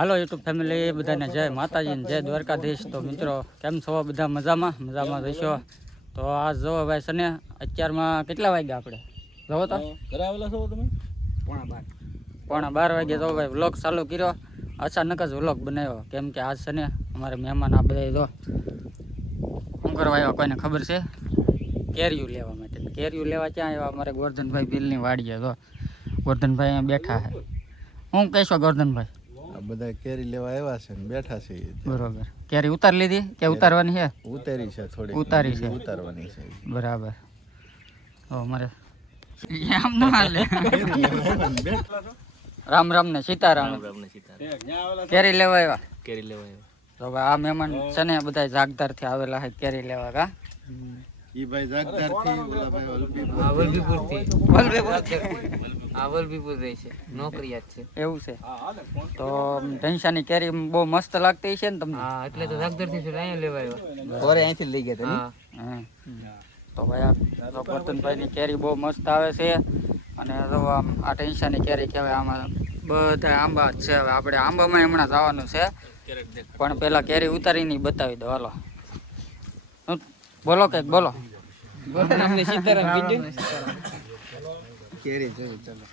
હાલો YouTube family બધાને જય માતાજીને જય દ્વારકાધીશ। તો મિત્રો કેમ છો બધા? મજામાં રહીશો? તો આજ જોવો ભાઈ સને અત્યારમાં કેટલા વાગ્યા આપણે જોવો તો ઘરે આવેલા છો તમે? પોણા 12 વાગે જો ભાઈ વ્લોગ ચાલુ કર્યો। અચાનક જ વ્લોગ બનાવ્યો કેમ કે આજ છે ને અમારે મહેમાન આ બધા જો શું કરવા આવ્યા કોઈને ખબર છે? કેરીયું લેવા માટે। કેરીયું લેવા ક્યાં આવ્યા? અમારે ગોરધનભાઈ બિલની વાડીએ જો ગોરધનભાઈ અહીંયા બેઠા છે। શું કહેશો ગોરધનભાઈ? બધા કેરી લેવા આવ્યા છે ને બેઠા છે। બરોબર, કેરી ઉતાર લીધી કે ઉતારવાની છે? ઉતારી છે, થોડી ઉતારી છે, ઉતારવાની છે। બરાબર। મારે એમ ન હાલે। રામ રામ ને સીતારામ। કેરી લેવા આવ્યા? કેરી લેવા તો આ મહેમાન છે ને બધા જાગદાર થી આવેલા છે કેરી લેવા। કા ઈ ભાઈ જાગદાર થી ઓલા ભાઈ વલભીપુર રહે છે, નોકરિયાત છે એવું છે? તો ઢેંસાની કેરી બહુ મસ્ત લાગતી છે ને તમને? હા, એટલે તો જાગદાર થી અહીંયા લેવા આવ્યા। ઓરે અહીંથી લઈ ગયા હા, તો ભાઈ આ ગોરધનભાઈ ની કેરી બહુ મસ્ત આવે છે। અને જો આ ઢેંસાની કેરી કહેવાય। આમાં બધા આંબા જ છે। હવે આપણે આંબામાં હમણાં જવાનું છે, પણ પેલા કેરી ઉતારીને બતાવી દો। હાલો બોલો કઈક બોલો। અમને સીતારામ કીધું। કેરી જોઈ ચાલો।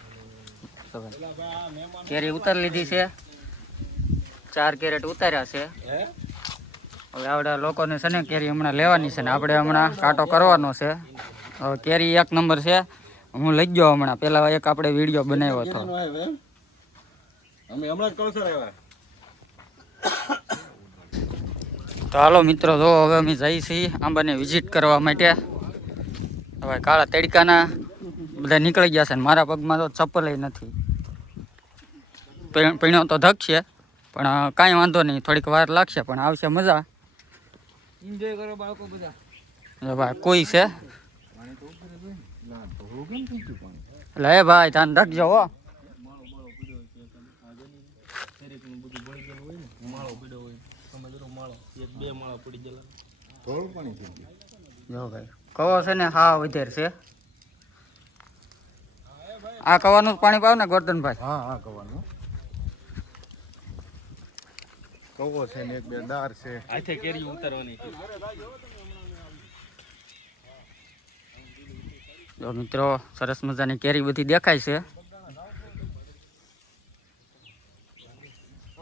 કેરી ઉતારી લીધી છે, 4 કેરેટ ઉતાર્યા છે। હવે આવડા લોકોને છે ને કેરી હમણાં લેવાની છે ને આપણે હમણાં કાંટો કરવાનો છે। હવે કેરી 1 નંબર છે। હું લઈ ગયો હમણાં, પેલા એક આપણે વિડીયો બનાવ્યો હતો। અમે હમણાં જ કળસર આવ્યા। તો હાલો મિત્રો, જો હવે અમે જઈએ છીએ આંબાને વિઝિટ કરવા માટે। હવે કાળા તડકાના બધા નીકળી ગયા છે ને મારા પગમાં તો ચપ્પલ નથી। પીણો તો ધક છે પણ કાંઈ વાંધો નહીં, થોડીક વાર લાગશે પણ આવશે મજા। એન્જોય કરો બાળકો બધા। ભાઈ કોઈ છે એટલે હે ભાઈ ધ્યાન રાખજો હો। જો ભાઈ કવો છે ને હા વધારે છે। આ કવાનું જ પાણી પાવ ને ગોરધનભાઈ? હા હા, કવાનું કવો છે ને એક બે દાર છે। આથે કેરી ઉતારવાની છે। જો મિત્રો સરસ મજાની કેરી બધી દેખાય છે।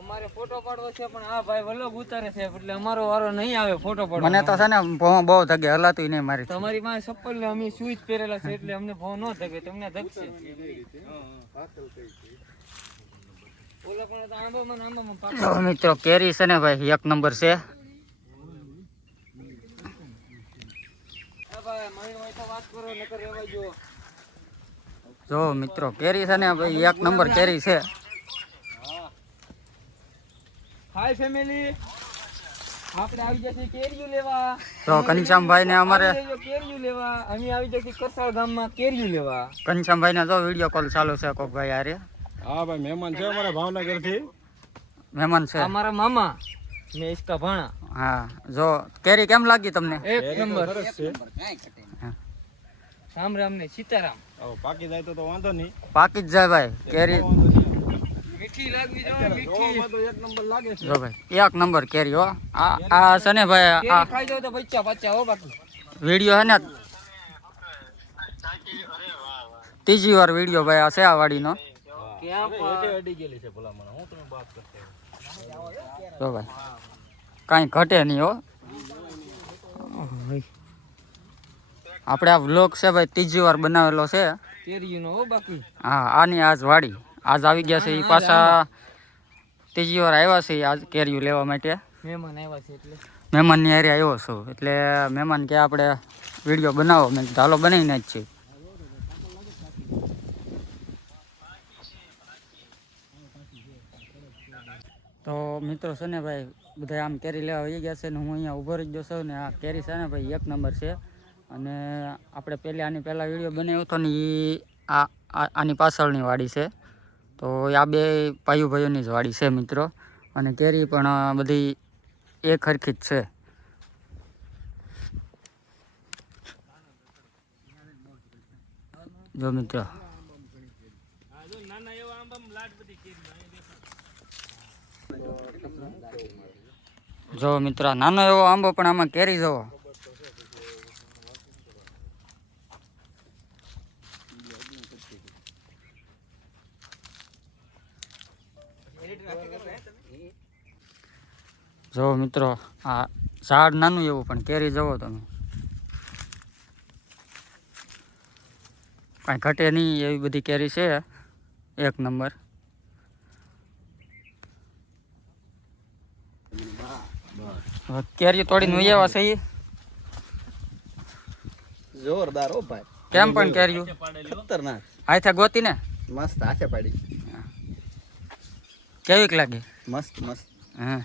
અમારે ફોટો પાડવો છે પણ આ ભાઈ વલોગ ઉતારે છે એટલે અમારો વારો નહીં આવે ફોટો પાડવાનો। મને તો છે ને ભોં બહુ ધગે, હલાતું નહીં મારી। તમારી પાસે ચપ્પલ ને અમે શૂઝ પહેરેલા છે એટલે અમને ભાવ ન ધગે, તમને ધગશે। ઓલા પણ તો આંબામાં પાક। જો મિત્રો કેરી છે ને ભાઈ 1 નંબર છે। ભાઈ મારી વાતો વાત કરો નકર રહેવા જો। જો મિત્રો કેરી છે ને ભાઈ 1 નંબર કેરી છે। હાય ફેમિલી, આપણે આવી જશે કેરીયું લેવા। તો ઘનશ્યામભાઈ ને અમારે કેરીયું લેવા અમે આવી જશે કરસાળ ગામમાં કેરીયું લેવા। ઘનશ્યામભાઈ ને જો વિડીયો કોલ ચાલુ છે કોક ભાઈ આરે। હા ભાઈ, મહેમાન છે અમારા ભાવનગર થી। મહેમાન છે અમારા મામા મેં इसका ભાણા। હા, જો કેરી કેમ લાગી તમને? 1 નંબર। સરસ છે। રામ રામ ને સીતારામ। પાકી જાય તો વાંધો નહીં, પાકી જ જાય ભાઈ કેરી। મીઠી લાગવી જોઈએ, મીઠી। તો 1 નંબર લાગે છે। જો ભાઈ 1 નંબર કેરી હો। આ છે ને ભાઈ આ કેરી ખાઈ જાવ તો બચ્ચા બચ્ચા હો બાકી। વિડીયો હે ને 3જી વાર વિડીયો ભાઈ આ છે આ વાડીનો। ક્યાં અડી ગયેલી છે ભલામણ, હું તમે વાત કરતા જો ભાઈ કાંઈ ઘટે નહીં હો। આપણે આ વ્લોગ છે ભાઈ 3જી વાર બનાવેલો છે। કેરીયું હો બાકી। હા, આની આજ વાડી આજ આવી ગયા છે એ પાછા 3જી વાર આવ્યા છે આજ કેરીયું લેવા માટે। મહેમાન આવ્યા છે એટલે મહેમાનની હારે આવ્યો છું એટલે મહેમાન કે આપણે વિડીયો બનાવો, મેં કીધું હાલો બનાવીને જ છીએ। તો મિત્રો છે ને ભાઈ બધા આમ કેરી લેવા આવી ગયા છે ને હું અહીંયા ઊભો રહી ગયો છું ને આ કેરી છે ને ભાઈ 1 નંબર છે। અને આપણે આની પહેલાં વિડીયો બનાવ્યો હતો ને એ આની પાછળની વાડી છે। તો આ બે ભાઈઓની જ વાડી છે મિત્રો। અને કેરી પણ બધી એક હરખી જ છે। જો મિત્રો જો મિત્રો નાનો એવો આંબો પણ આમાં કેરી જોવો. જો મિત્રો આ ઝાડ નાનું એવું પણ કેરી જોવો તમે, કાંઈ ઘટે નહીં એવી બધી કેરી છે, એક નંબર. કેરી તોડીને વહી આવ્યા છે ઈ. જોરદાર હો ભાઈ, કેમ પણ કેરીયું ખતરનાક, હાથે ગોતી ને મસ્ત હાથે પાડી, કેવીક લાગી? મસ્ત મસ્ત. હા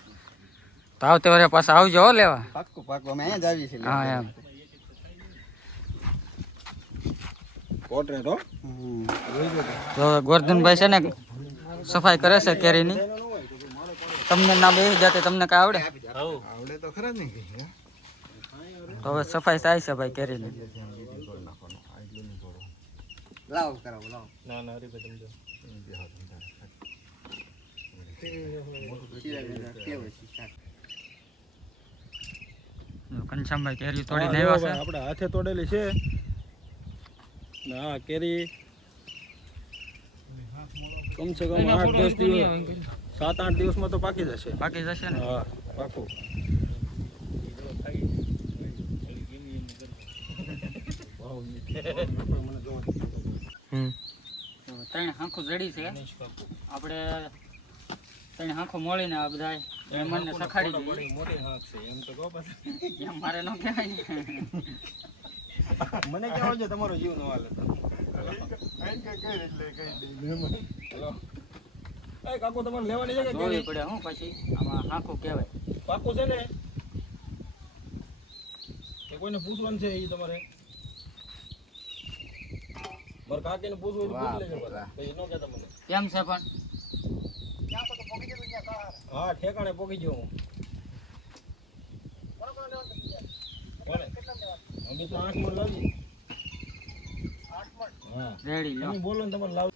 તો આવતે વારે પાછા આવજો હો લેવા. પાક્કું પાક્કું, અમે અહીંયા જ આવીએ છીએ. હા એમ. કોટરેટ હો. તો ગોરધનભાઈ છે ને સફાઈ કરે છે કેરીની. તમને ના બેસી જાતે તમને કાંઈ આવડે? આવડે તો ખરા ને. તો હવે સફાઈ થાય છે ભાઈ કેરીની. લાવ કરાવો લાવ. ના ના હરીભાઈ તમે ઘનશ્યામભાઈ કેરી તોડીને આવ્યા છે. આપણે હાથે તોડેલી છે ને આ કેરી કમસે કમ 8-10 દિવસ 7-8 દિવસમાં તો પાકી જશે. બાકી જશે ને? હા પાકું. ત્રણ આંખો જડી છે આપણે, ત્રણ આંખો મળીને આ બધા મહેમાનને સખાડી દીધી. મોટી હાથ છે એમ તો કહો પાછું. એમ મારે ન કહેવાય ને. મને કેવો છે તમારો જીવ નો હાલે તો. એ કાકુ તમારે લેવાની છે કે જોવી પડે હું પછી આમાં આંખો કહેવાય. પાકું છે ને કે કોઈને પૂછવાનું છે એ તમારે? મારા કાકીને પૂછવું હોય તો પૂછી લેજો બધા. પછી ન કહેતા મને. કેમ છે પણ હા ઠેકાણે પોકી ગયો હું. કોને? અમે તો 8 મણ લાવી. હા રેડી લો. તમે બોલો ને તમારે લાવ.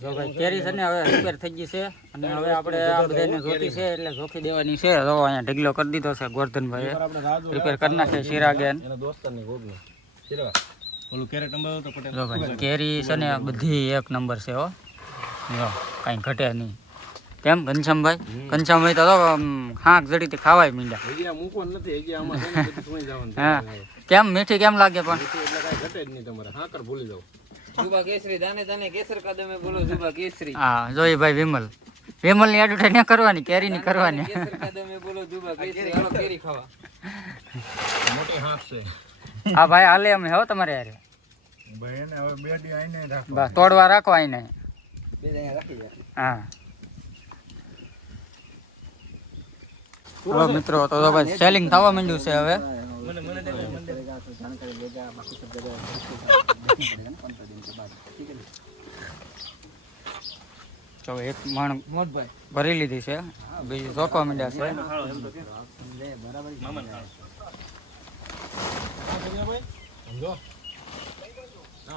જો ભાઈ કેરી છે ને હવે રિપેર થઈ ગઈ છે અને હવે આપણે આ બધાને જોતી છે એટલે જોખી દેવાની છે. જો અહીંયા ઢગલો કરી દીધો છે ગોરધનભાઈએ, આપણે રાજુ રિપેર કરી નાખે શિરાગેન. એના દોસ્તારની ગોગનો શિરા ઓલું કેરેટ નંબર તો પટેલ. જો ભાઈ કેરી છે ને બધી એક નંબર છે હો. જો કાંઈ ઘટે નહીં. કેમ ઘનશ્યામભાઈ? ઘનશ્યામભાઈ તો હાંક જડીથી ખાવાય મીંડા. હજી આ મૂકવાનું નથી, હજી આમાં છે ને બધું સુઈ જવાનું છે. હા કેમ મીઠી કેમ લાગે પણ? એટલે કાંઈ ઘટે જ નહીં તમારે. હાકર ભૂલી જાવ. જુબા કેસરી દાને દાને કેસર કદમે બોલો જુબા કેસરી. હા જોઈ ભાઈ વિમલની એડવર્ટાઈઝ ન કરવાની, કેરીની કરવાની. કેસર કદમે બોલો જુબા કેસરી. હાલો કેરી ખાવા. મોટી હાથ છે. હા ભાઈ હાલે અમે હો તમારે યાર. ભાઈ એને હવે 2 દી આઈને રાખો. બસ તોડવા રાખો આઈને. બે અહીંયા રાખી દે. હા હવે મિત્રો તો ભાઈ સેલિંગ થવા માંડ્યું છે હવે. जानकारी लेगा, बाकी सब जगह देखना पड़ेगा ना 15 दिन के बाद, ठीक है। તો એક માણ મોટભાઈ ભરી લીધી છે, બીજી ચોકવા માંડ્યા છે. बराबर સમજો.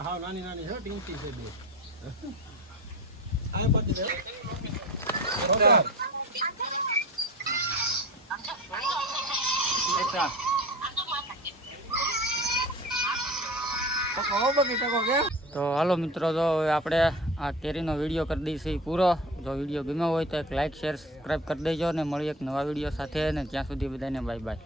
હા નાની નાની છે, ટીંકી છે બે. આ પાછી દે. તો હાલો મિત્રો, તો હવે આપણે આ કેરીનો વિડીયો કરી દઈશું પૂરો. જો વિડીયો ગમ્યો હોય તો એક લાઇક શેર સબસ્ક્રાઈબ કરી દેજો ને મળી એક નવા વિડીયો સાથે. ને ત્યાં સુધી બધાને બાય બાય.